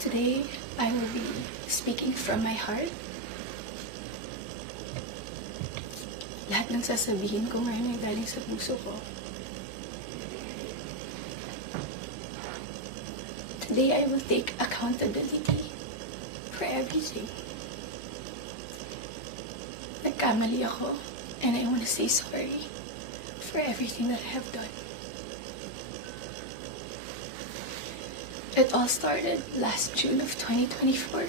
Today, I will be speaking from my heart. Lahat ng sasabihin ko ngayon ay galing sa puso ko. Today, I will take accountability for everything. Nagkamali ako, and I want to say sorry for everything that I have done. It all started last June of 2024.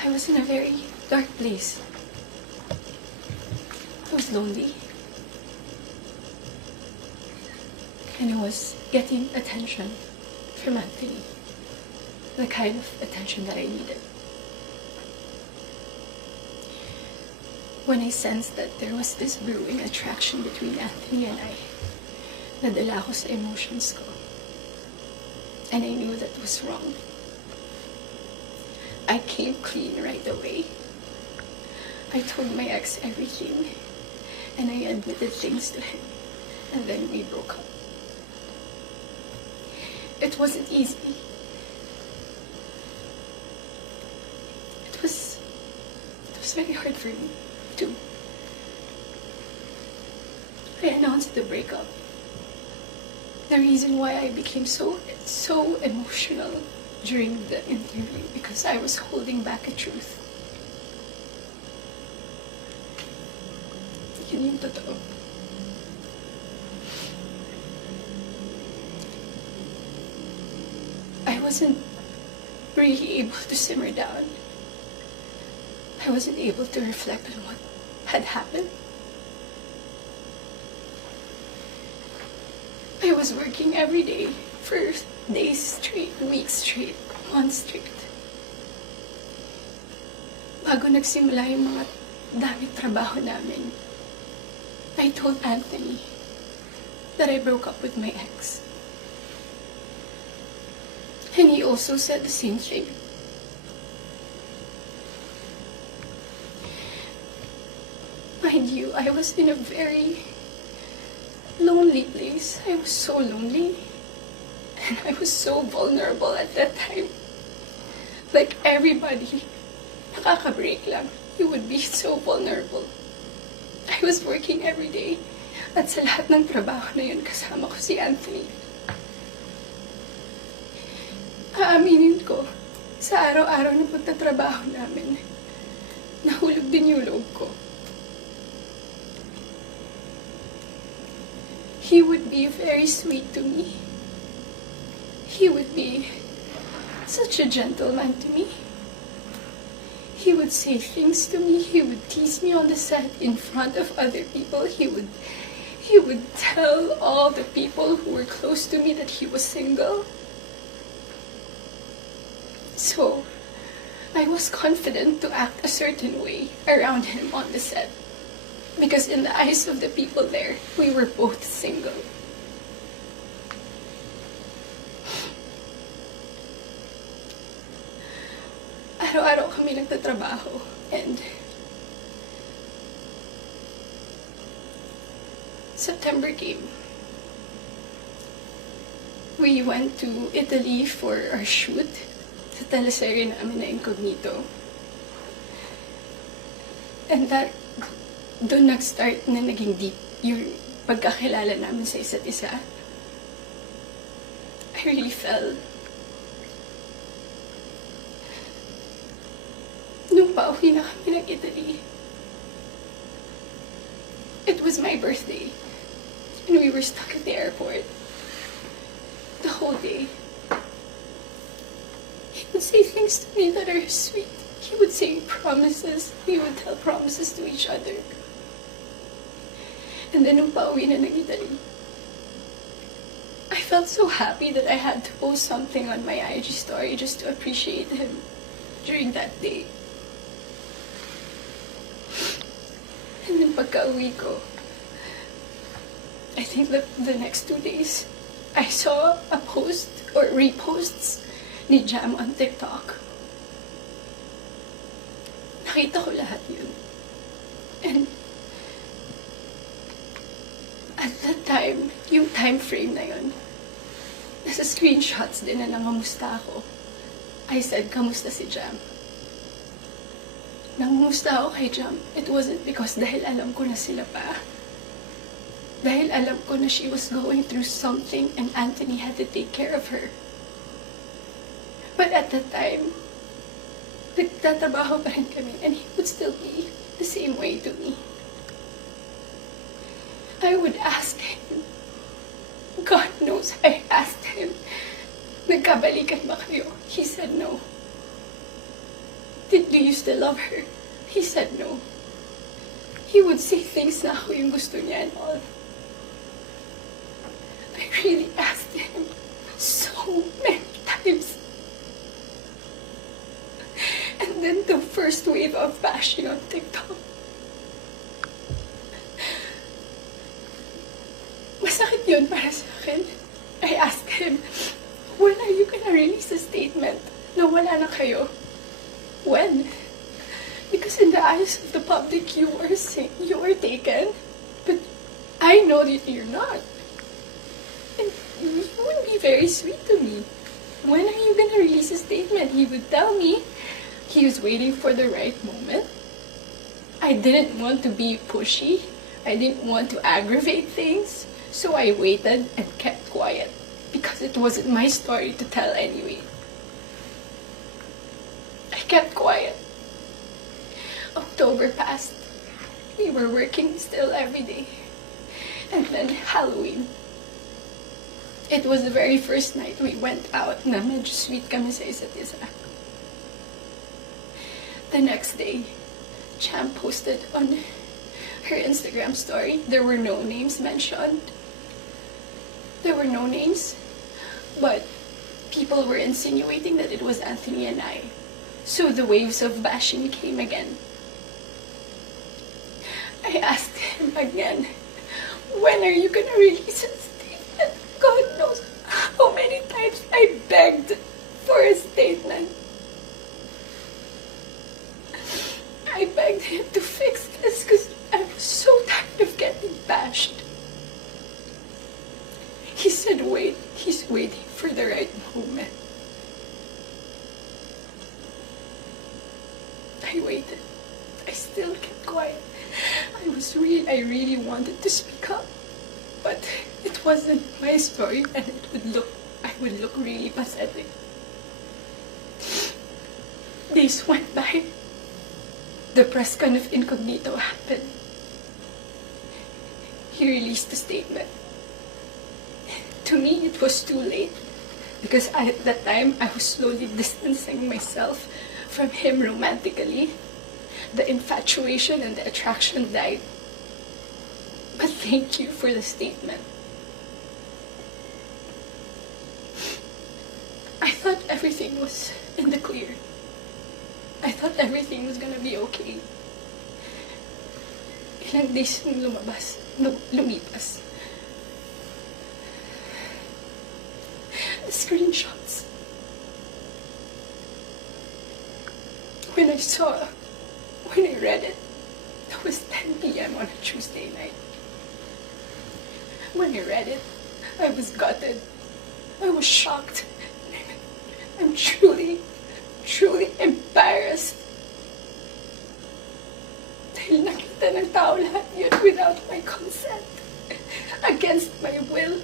I was in a very dark place. I was lonely. And I was getting attention from Anthony. The kind of attention that I needed. When I sensed that there was this brewing attraction between Anthony and I, nadala ako sa emotions ko. And I knew that was wrong. I came clean right away. I told my ex everything. And I admitted things to him. And then we broke up. It wasn't easy. It was very hard for me, too. I announced the breakup. The reason why I became so emotional during the interview, because I was holding back a truth. Yun yung totoo. I wasn't really able to simmer down. I wasn't able to reflect on what had happened. I was working every day for days straight, weeks straight, months straight. Bago nagsimula yung mga daming trabaho namin, I told Anthony that I broke up with my ex. And he also said the same thing. Mind you, I was in a very lonely place. I was so lonely. And I was so vulnerable at that time. Like everybody, nakaka-break lang. You would be so vulnerable. I was working every day. At sa lahat ng trabaho na yun, kasama ko si Anthony. Aaminin ko, sa araw-araw na pagtatrabaho namin, nahulog din yung loob ko. He would be very sweet to me. He would be such a gentleman to me. He would say things to me. He would tease me on the set in front of other people. He would tell all the people who were close to me that he was single. So, I was confident to act a certain way around him on the set. Because in the eyes of the people there, we were both single. Araw-araw kami nagtatrabaho, and September came. We went to Italy for our shoot sa teleserye namin na Incognito. And doon nag-start na naging deep yung pagkakilala namin sa isa't isa. I really fell. Nung pauwi na kami ng Italy, it was my birthday. And we were stuck at the airport. The whole day. He would say things to me that are sweet. He would say promises. We would tell promises to each other. And then nung pauwi na ng Italy, I felt so happy that I had to post something on my IG story just to appreciate him during that day. And then pagka-uwi ko, I think that the next 2 days, I saw a post or reposts ni Jam on TikTok. Nakita ko lahat yun. And at that time, yung time frame na yun, Nasa screenshots din na nangamusta ako. I said, kamusta si Jam? Nangamusta ako kay Jam. It wasn't because dahil alam ko na sila pa. Dahil alam ko na she was going through something and Anthony had to take care of her. But at that time, nagtatrabaho pa rin kami and he would still be the same way to me. I would ask him. God knows I asked him, nagkabalikan ba kayo? He said no. Do you still love her? He said no. He would say things na ako yung gusto niya and all. I really asked him so many times. And then the first wave of bashing on TikTok. Masakit yun para sa akin. I asked him, when are you gonna release a statement na wala na kayo? When? Because in the eyes of the public, you are taken. But I know that you're not. And you would be very sweet to me. When are you gonna release a statement? He would tell me he was waiting for the right moment. I didn't want to be pushy. I didn't want to aggravate things. So I waited and kept quiet because it wasn't my story to tell anyway. I kept quiet. October passed. We were working still every day. And then Halloween. It was the very first night we went out na medyo sweet kami sa isa't isa. The next day, Cham posted on her Instagram story. There were no names mentioned. There were no names, but people were insinuating that it was Anthony and I. So the waves of bashing came again. I asked him again, when are you gonna release a statement? God knows how many times I begged for a statement. I begged him to fix this because I was so tired of getting bashed. He said, wait, he's waiting for the right moment. I waited. I still kept quiet. I really wanted to speak up. But it wasn't my story and I would look really pathetic. Days went by. The press con of Incognito happened. He released a statement. To me, it was too late because at that time, I was slowly distancing myself from him romantically. The infatuation and the attraction died. But thank you for the statement. I thought everything was in the clear. I thought everything was gonna be okay. Ilang days nung lumipas. The screenshots. When I read it, it was 10 p.m. on a Tuesday night. When I read it, I was gutted. I was shocked. I'm truly embarrassed. Dahil nakita ng tao lahat yun without my consent. Against my will.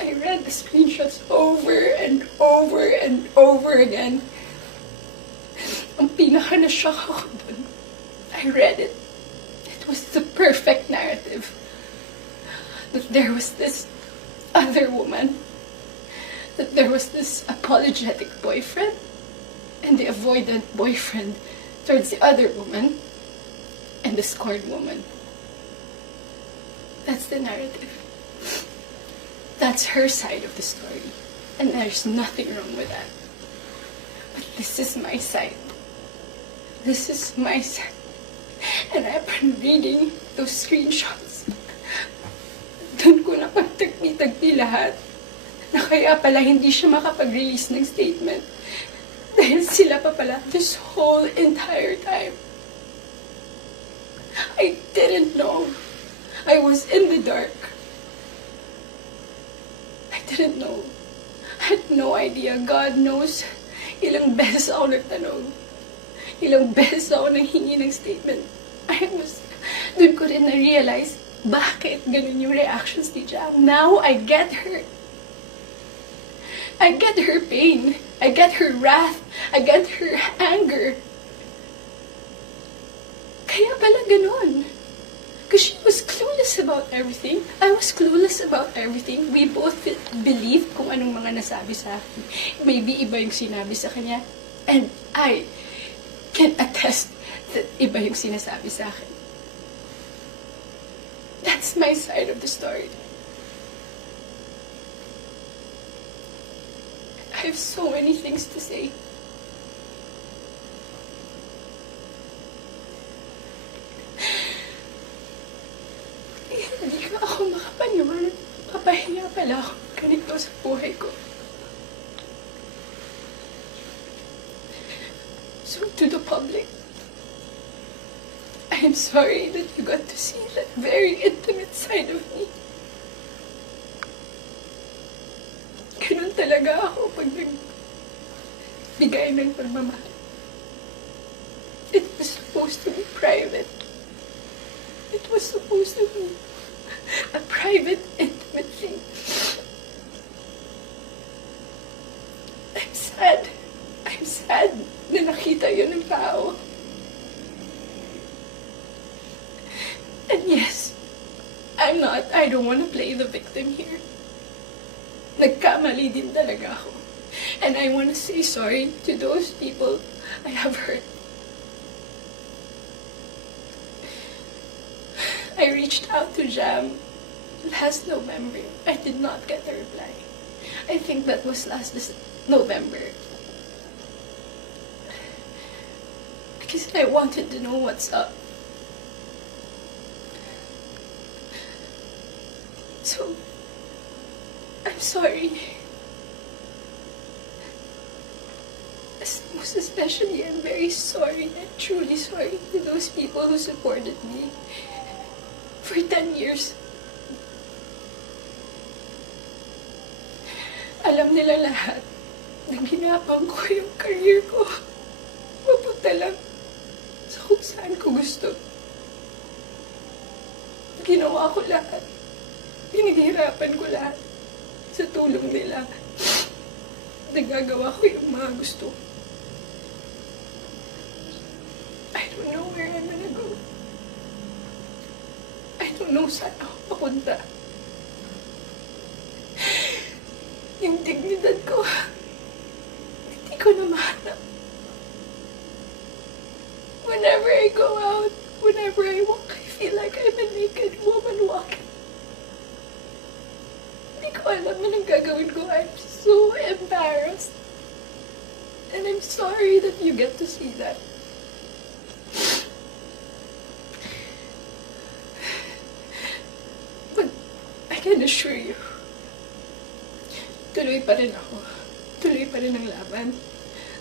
I read the screenshots over and over and over again. Ang pinaka-na-shock ako dun. I read it. It was the perfect narrative. That there was this other woman. That there was this apologetic boyfriend. And the avoidant boyfriend towards the other woman. And the scorned woman. That's the narrative. That's her side of the story. And there's nothing wrong with that. But this is my side. This is my side. And I've been reading those screenshots. Doon ko na pagtagpi-tagpi lahat. Na kaya pala hindi siya makapag-release ng statement. Dahil sila pa pala this whole entire time. I didn't know. I was in the dark. didn't know. I had no idea. God knows, ilang beses ako nagtanong. Ilang beses ako nanghingi ng statement. Doon ko rin na-realize, bakit ganun yung reactions ni Jam. Now, I get her. I get her pain. I get her wrath. I get her anger. Kaya pala ganun. Because she was clueless about everything. I was clueless about everything. We both believed kung anong mga nasabi sa akin. Maybe iba yung sinabi sa kanya. And I can attest that iba yung sinasabi sa akin. That's my side of the story. I have so many things to say. Hindi ka ako makapaniwala. Papahiya pala ako ganito sa buhay ko. So to the public, I am sorry that you got to see that very intimate side of me. Ganun talaga ako pag nagbigay ng pagmamahal. It was supposed to be private. It was supposed to be a private, intimate thing. I'm sad. I'm sad na nakita yun ng tao. And yes, I don't want to play the victim here. Nagkamali din talaga ako. And I want to say sorry to those people I have hurt. I reached out to Jam last November. I did not get a reply. I think that was last November. Because I wanted to know what's up. So, I'm sorry. Most especially, I'm very sorry. I'm truly sorry to those people who supported me for 10 years. Alam nila lahat na ginapang ko yung career ko. Mapunta lang sa kung saan ko gusto. Ginawa ko lahat. Pinaghirapan ko lahat sa tulong nila. Nagagawa ko yung mga gusto. I don't know where I'm gonna go. I don't know saan ako papunta. Yung dignidad ko, hindi ko na mahanap. Whenever I go out, whenever I walk, I feel like I'm a naked woman walking. Hindi ko alam anong gagawin ko. I'm so embarrassed. And I'm sorry that you get to see that. But I can assure you, tuloy pa rin ako. Tuloy pa rin ang laban.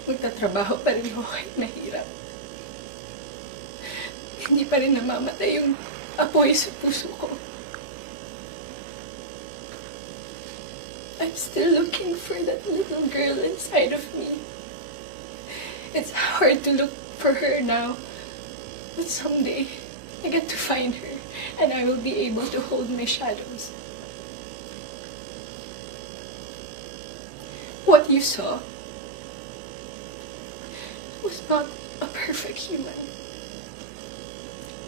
Magtatrabaho pa rin ako kahit mahirap. Hindi pa rin namamatay yung apoy sa puso ko. I'm still looking for that little girl inside of me. It's hard to look for her now, but someday I get to find her and I will be able to hold my shadows. What you saw was not a perfect human.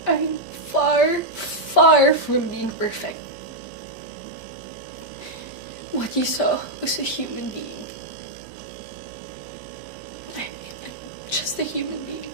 I'm far, far from being perfect. What you saw was a human being. I'm just a human being.